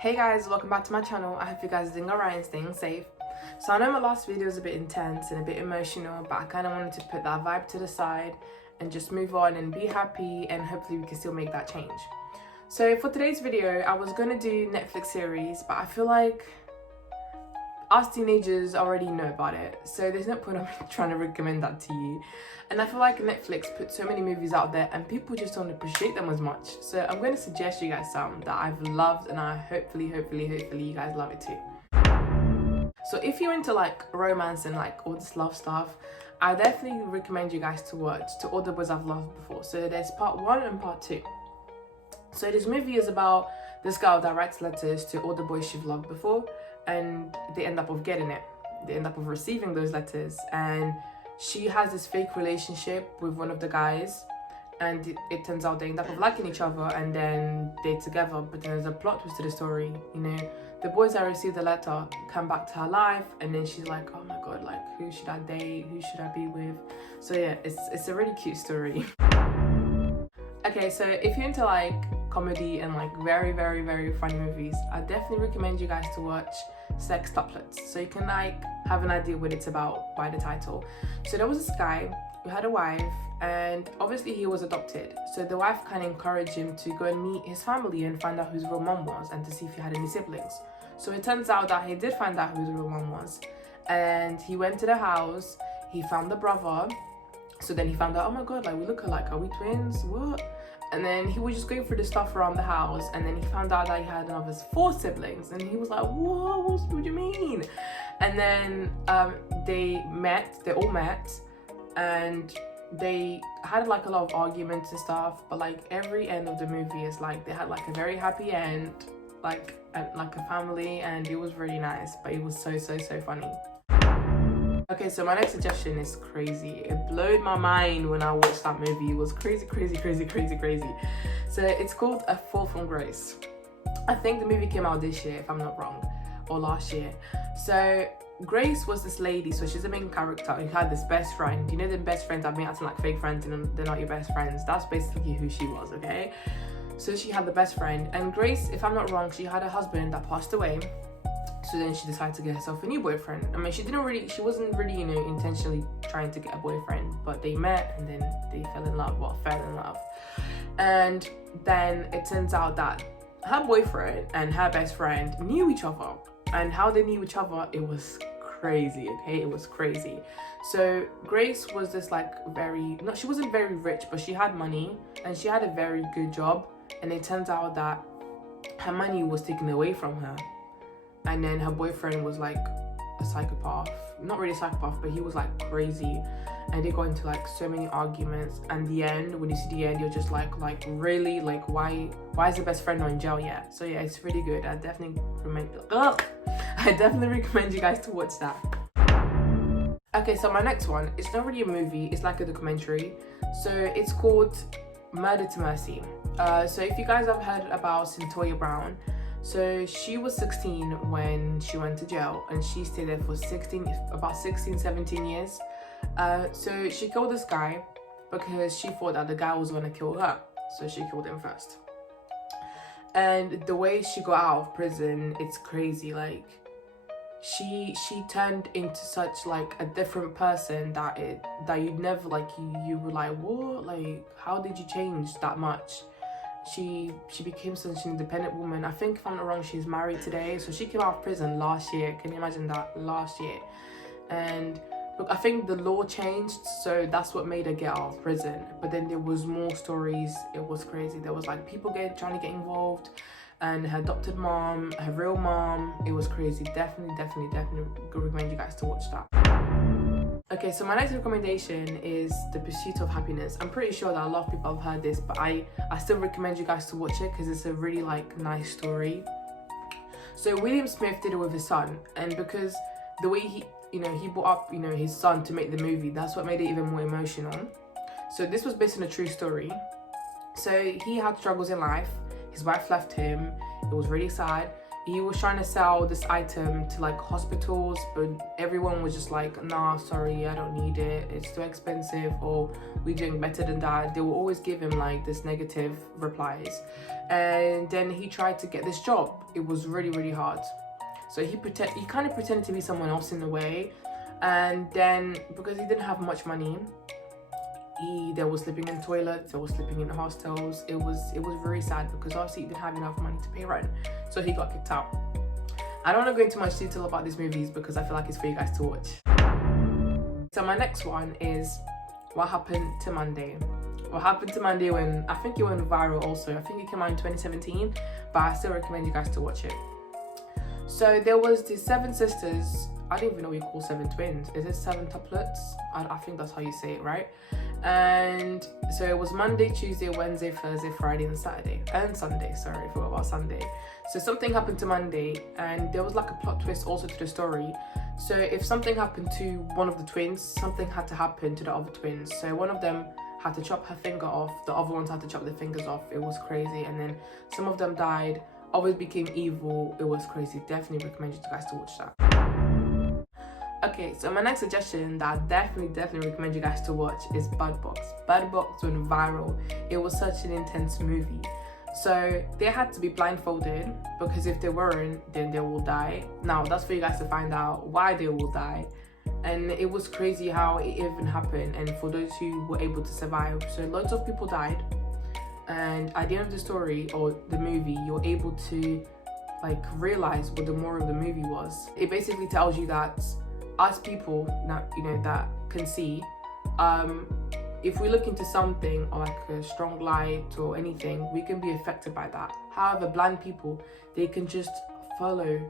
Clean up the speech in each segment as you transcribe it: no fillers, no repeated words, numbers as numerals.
Hey guys, welcome back to my channel. I hope you guys are doing alright and staying safe. So I know my last video was a bit intense and a bit emotional, but I kind of wanted to put that vibe to the side and just move on and be happy, and hopefully we can still make that change. So for today's video, I was going to do Netflix series, but I feel like us teenagers already know about it, so there's no point of trying to recommend that to you. And I feel like Netflix puts so many movies out there and people just don't appreciate them as much. So I'm going to suggest you guys some that I've loved, and I hopefully you guys love it too. So if you're into like romance and like all this love stuff, I definitely recommend you guys to watch To All the Boys I've Loved Before. So there's part 1 and part 2. So this movie is about this girl that writes letters to all the boys she's loved before, and they end up of getting it. They end up of receiving those letters, and she has this fake relationship with one of the guys, and it turns out they end up of liking each other, and then they're together. But then there's a plot twist to the story. You know, the boys that received the letter come back to her life, and then she's like, oh my god, like who should I date? Who should I be with? So yeah, it's a really cute story. Okay, so if you're into like comedy and like very funny movies, I definitely recommend you guys to watch Sextuplets, so you can like have an idea what it's about by the title. So there was this guy who had a wife, and obviously he was adopted, so the wife kind of encouraged him to go and meet his family and find out who his real mom was, and to see if he had any siblings. So it turns out that he did find out who his real mom was, and he went to the house, he found the brother. So then he found out, oh my god, like we look alike, are we twins? What? And then he was just going through the stuff around the house, and then he found out that he had another 4 siblings, and he was like, whoa, what do you mean? And then they all met, and they had like a lot of arguments and stuff, but like every end of the movie is like they had like a very happy end, like a family, and it was really nice, but it was so funny. Okay, so my next suggestion is crazy. It blew my mind when I watched that movie. It was crazy. So it's called A Fall from Grace. I think the movie came out this year, if I'm not wrong, or last year. So Grace was this lady, so she's the main character, who had this best friend. You know the best friends that make acting like fake friends and they're not your best friends? That's basically who she was, okay? So she had the best friend, and Grace, if I'm not wrong, she had a husband that passed away. So then she decided to get herself a new boyfriend. I mean, she wasn't really, you know, intentionally trying to get a boyfriend, but they met and then they fell in love. And then it turns out that her boyfriend and her best friend knew each other. And how they knew each other, it was crazy, okay? It was crazy. So Grace was this like she wasn't very rich, but she had money and she had a very good job. And it turns out that her money was taken away from her. And then her boyfriend was like a psychopath. Not really a psychopath, but he was like crazy. And they got into like so many arguments. And the end, when you see the end, you're just like really? Like why is the best friend not in jail yet? So yeah, it's really good. I definitely recommend you guys to watch that. Okay, so my next one, it's not really a movie, it's like a documentary. So it's called Murder to Mercy. So if you guys have heard about Cyntoia Brown, so she was 16 when she went to jail, and she stayed there for 17 years. So she killed this guy because she thought that the guy was gonna kill her, so she killed him first. And the way she got out of prison, it's crazy. Like she turned into such like a different person that you'd never like you were like, what? Like how did you change that much? She became such an independent woman. I think, if I'm not wrong, she's married today. So she came out of prison last year. Can you imagine that? Last year. And look, I think the law changed, so that's what made her get out of prison. But then there was more stories. It was crazy. There was like people trying to get involved, and her adopted mom, her real mom. It was crazy. Definitely recommend you guys to watch that. Okay, so my next recommendation is The Pursuit of Happiness. I'm pretty sure that a lot of people have heard this, but I still recommend you guys to watch it because it's a really like nice story. So William Smith did it with his son, and because the way he brought up, his son to make the movie, that's what made it even more emotional. So this was based on a true story. So he had struggles in life. His wife left him. It was really sad. he was trying to sell this item to like hospitals, but everyone was just like, nah, sorry, I don't need it, it's too expensive, or we're doing better than that. They will always give him like this negative replies. And then he tried to get this job. It was really, really hard. So he kind of pretended to be someone else in a way. And then because he didn't have much money, they were sleeping in toilets, they were sleeping in hostels. It was very sad because obviously he didn't have enough money to pay rent, so he got kicked out. I don't want to go into much detail about these movies because I feel like it's for you guys to watch. So my next one is What Happened to Monday. What Happened to Monday, when I think it went viral also. I think it came out in 2017, but I still recommend you guys to watch it. So there was these 7 sisters. I don't even know what you call 7 twins. Is it sextuplets? I think that's how you say it, right? And so it was Monday, Tuesday, Wednesday, Thursday, Friday, and Saturday. And Sunday, sorry, I forgot about Sunday. So something happened to Monday, and there was like a plot twist also to the story. So if something happened to one of the twins, something had to happen to the other twins. So one of them had to chop her finger off, the other ones had to chop their fingers off. It was crazy. And then some of them died, others became evil. It was crazy. Definitely recommend you guys to watch that. Okay, so my next suggestion that I definitely recommend you guys to watch is Bird Box. Bird Box went viral. It was such an intense movie. So they had to be blindfolded because if they weren't, then they will die. Now that's for you guys to find out why they will die. And it was crazy how it even happened, and for those who were able to survive. So loads of people died, and at the end of the story or the movie, you're able to like realize what the moral of the movie was. It basically tells you that us people that that can see, if we look into something or like a strong light or anything, we can be affected by that. However, blind people, they can just follow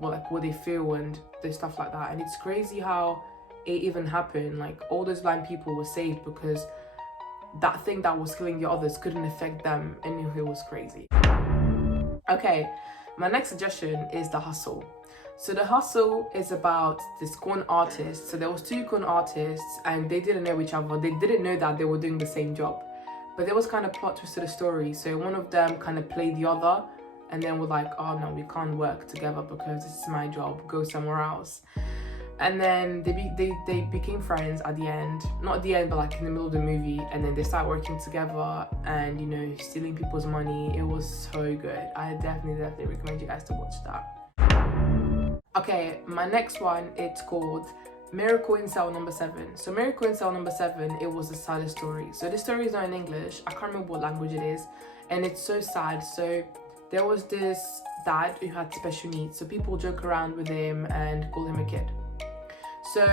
what they feel and the stuff like that. And it's crazy how it even happened. Like all those blind people were saved because that thing that was killing the others couldn't affect them, and it was crazy. Okay, my next suggestion is The Hustle. So The Hustle is about this con artist. So there was 2 con artists, and they didn't know each other. They didn't know that they were doing the same job. But there was kind of plot twist to the story. So one of them kind of played the other, and then were like, oh no, we can't work together because this is my job, go somewhere else. And then they became friends at the end. Not at the end, but like in the middle of the movie. And then they start working together and, stealing people's money. It was so good. I definitely recommend you guys to watch that. Okay, my next one, it's called Miracle in Cell Number 7. So Miracle in Cell Number 7, it was a sad story. So this story is not in English. I can't remember what language it is. And it's so sad. So there was this dad who had special needs. So people joke around with him and call him a kid. So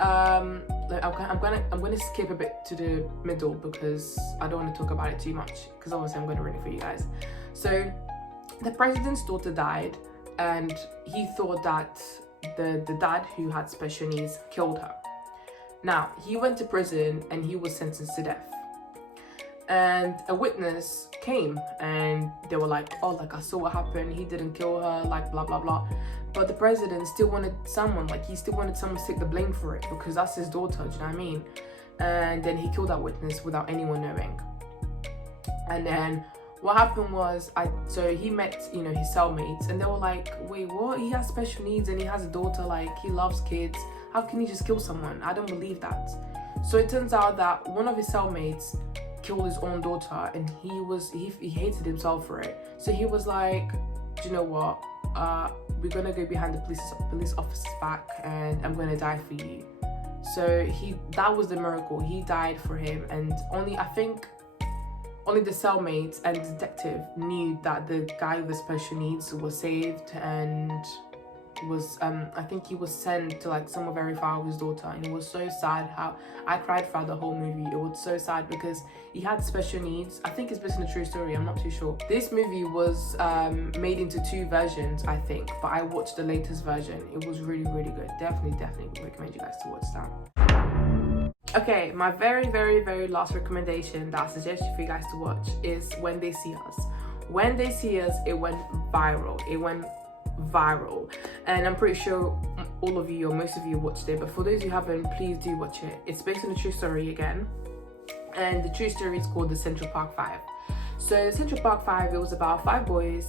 I'm gonna skip a bit to the middle because I don't want to talk about it too much, because obviously I'm gonna read it for you guys. So the president's daughter died, and he thought that the dad who had special needs killed her. Now he went to prison and he was sentenced to death. And a witness came and they were like, oh, like I saw what happened, he didn't kill her, like blah blah blah. But the president still wanted someone, he still wanted someone to take the blame for it because that's his daughter, do you know what I mean? And then he killed that witness without anyone knowing. And then what happened was, so he met, his cellmates, and they were like, wait, what? He has special needs and he has a daughter, he loves kids. How can he just kill someone? I don't believe that. So it turns out that one of his cellmates killed his own daughter, and he hated himself for it. So he was like, do you know what? We're gonna go behind the police officer's back, and I'm gonna die for you. So that was the miracle. He died for him, and only the cellmates and the detective knew that the guy with the special needs was saved and was I think he was sent to somewhere very far with his daughter. And it was so sad how I cried throughout the whole movie. It was so sad because he had special needs. I think it's based on a true story, I'm not too sure. This movie was made into 2 versions, I think, but I watched the latest version. It was really, really good. Definitely recommend you guys to watch that. Okay, my very, very, very last recommendation that I suggest for you guys to watch is When They See Us. When They See Us, it went viral. And I'm pretty sure all of you or most of you watched it, but for those who haven't, please do watch it. It's based on a true story again, and the true story is called the Central Park 5. So Central Park 5, it was about 5 boys.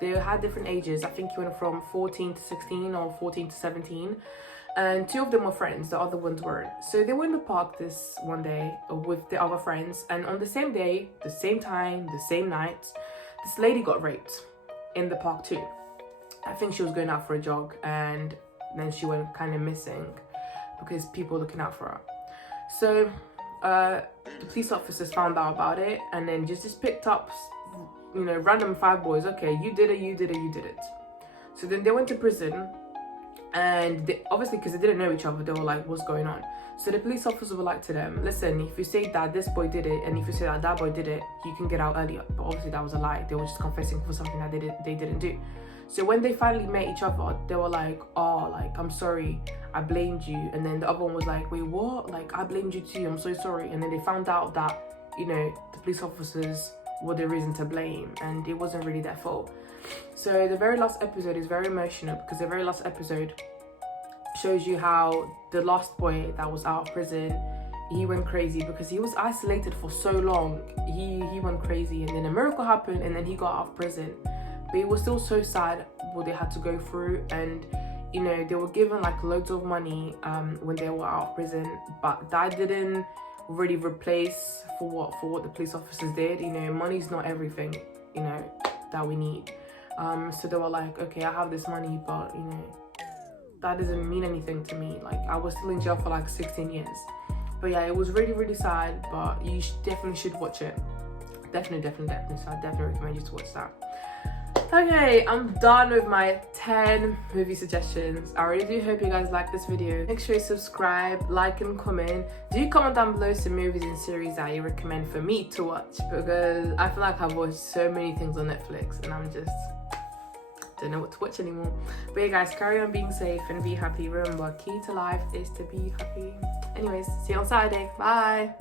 They had different ages. I think you went from 14 to 16 or 14 to 17. And 2 of them were friends, the other ones weren't. So they were in the park this one day with the other friends. And on the same day, the same time, the same night, this lady got raped in the park too. I think she was going out for a jog and then she went kind of missing because people were looking out for her. So the police officers found out about it and then just picked up, you know, random 5 boys. Okay, you did it, you did it, you did it. So then they went to prison, and they, obviously because they didn't know each other, they were like, what's going on? So the police officers were like to them, listen, if you say that this boy did it and if you say that that boy did it, you can get out earlier. But obviously that was a lie. They were just confessing for something that they didn't do. So when they finally met each other, they were like, oh, like, I'm sorry, I blamed you. And then the other one was like, wait, what? Like, I blamed you too, I'm so sorry. And then they found out that, you know, the police officers were the reason to blame and it wasn't really their fault. So the very last episode is very emotional because the very last episode shows you how the last boy that was out of prison, he went crazy because he was isolated for so long. He went crazy, and then a miracle happened and then he got out of prison. But it was still so sad what they had to go through, and you know, they were given like loads of money when they were out of prison, but that didn't really replace for what the police officers did. You know, money's not everything, you know, that we need. So they were like, okay, I have this money, but you know, that doesn't mean anything to me. Like, I was still in jail for like 16 years. But yeah, it was really, really sad, but you definitely should watch it. Definitely. So I definitely recommend you to watch that. Okay, I'm done with my 10 movie suggestions. I really do hope you guys like this video. Make sure you subscribe, like and comment. Do comment down below some movies and series that you recommend for me to watch, because I feel like I've watched so many things on Netflix and I'm just don't know what to watch anymore. But yeah guys, carry on being safe and be happy. Remember, key to life is to be happy. Anyways, see you on Saturday. Bye.